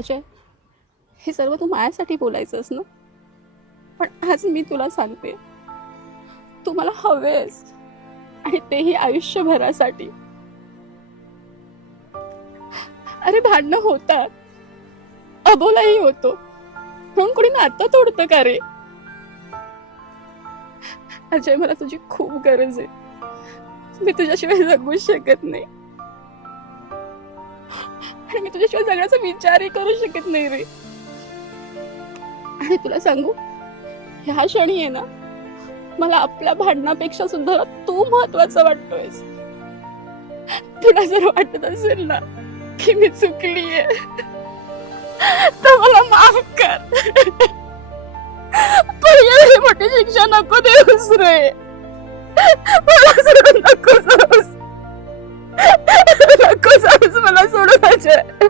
अजय, हे सर्व तू माझ्यासाठी बोलायचंस ना, पण आज मी तुला सांगते, तू मला हवेस, आणि तेही आयुष्यभरासाठी. अरे भांडणं होतात, अबोलाही होतो, म्हणून कोणी नातं तोडतं का रे? अजय, मला तुझी खूप गरज आहे. मी तुझ्याशिवाय जगूच शकत नाही, आणि मी तुझ्याशिवाय जगण्याचा विचारही करू शकत नाही रे. आणि तुला सांगू, ह्या क्षणी आहे ना, मला आपल्या भांडणापेक्षा सुद्धा तू महत्वाचं वाटतोयस. तुला जर वाटत असेल ना की मी चुकलीये, तर मला माफ कर. पण एवढी मोठी शिक्षा नको देऊस रे. मला सोडून नको जाऊस. नको जाऊस, मला सोडून अजय.